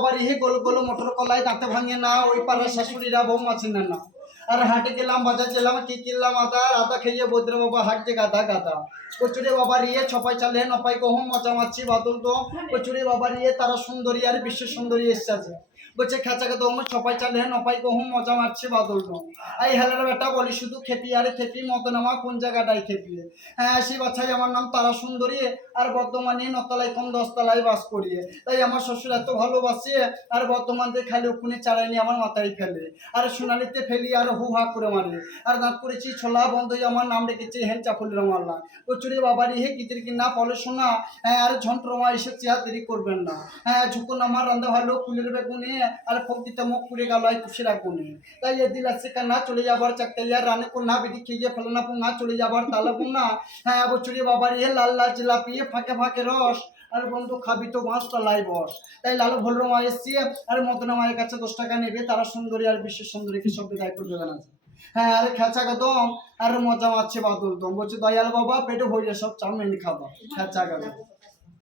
বাবার ইহে গোল গোল মোটর কলাই দাঁতে ভাঙে না, ওই পাড়ার শাশুড়িরা বউ মাছিলেন না। আর হাটে গেলাম, বাজার গেলাম, কি কিনলাম আদা, আদা খেয়ে বদ্র বাবা হাঁটছে গাদা গাদা। কচুরে বাবার ইয়ে ছপাই চালে নপাই কহম মজা মারছি বাদল তো। কচুরে বাবার ইয়ে তারা সুন্দরী আর বিশ্ব সুন্দরী এসছে আছে। বলছে খেঁচাকে তো ছপাই চালে নপাই কহম মজা মারছি বাদল তো। এই হেলার বেটা বলি শুধু খেপি আরে খেপি মতন আমার কোন জায়গাটাই খেপি। হ্যাঁ সেই বাচ্চাই আমার নাম তারা সুন্দরী, আর বর্তমানে নতলায় কম 10 তলায় বাস করি। তাই আমার শ্বশুর এত ভালোবাসে, আর বর্তমানে খালি ওখানে চালাইনি আমার মাথায় ফেলে, আর সোনালিতে ফেলি আর হু হা করে মারে। আর দাঁত করেছি ছোলা বন্ধ আমার নাম রেখেছে হেন চাকুলির মাল্লা। কচুরি বাবারি হে কিতির কিনা বলে শোনা, হ্যাঁ আর ঝন্ট্রমা এসে চেহার দেরি করবেন না। হ্যাঁ ঝুঁকুন আমার রান্ধা ভালো কুলের বেগুনে, আর ফক্তিতে মুখ পুড়ে গেল খুশির আগুনে। তাই এ দিল আছে কান্না চলে যাবার চাকতাইয়া রানে কন্যা বেদি খেয়ে ফেলনা পোঙা চলে যাবার তালা পোঙা। হ্যাঁ কচুরি বাবারি হে লাল লাল জিলাপি ফাঁকে ফাঁকে রস, আর বন্ধু খাবি তো মাছ তলায় বস। তাই লালু ভোলর মা এসছি, আর মদনা মায়ের কাছে 10 টাকা নেবে, তারা সুন্দরী আর বিশ্বের সুন্দরী কি সব দায় করবে না। হ্যাঁ আরে খেঁচা কদম আর মজা মারছে বাদল দম, বলছে দয়াল বাবা পেটে ভরে সব চাউমিন খাবা খেঁচা কদম।